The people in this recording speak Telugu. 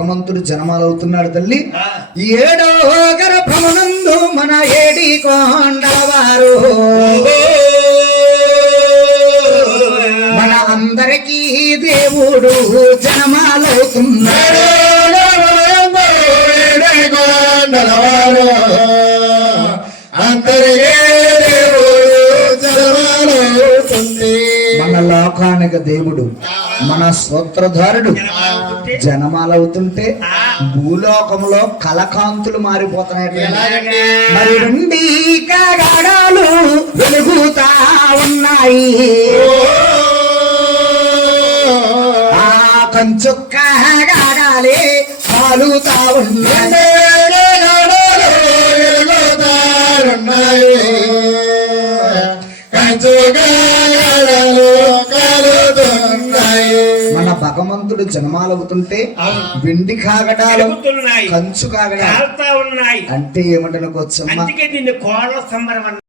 భగవంతుడు జన్మాలవుతున్నాడు తల్లి. 7వ గర్భమునందు మన ఏడి కొండలవారు మన అందరికీ దేవుడు జన్మాలవుతున్నాడు. మన లోకానికి దేవుడు మన సూత్రధారుడు జనమాలవుతుంటే భూలోకంలో కలకాంతులు మారిపోతున్నాయి. మరి 2 కాగాడాలు వెలుగుతా ఉన్నాయి. ఆ కంచు కాగాడాలే కాలుతా ఉన్నాయి. మన భగవంతుడు జన్మాలవుతుంటే వెండి కాగడాలు కంచు కాగడాలు అంటే ఏమంటే కోళ్ళ సంబరం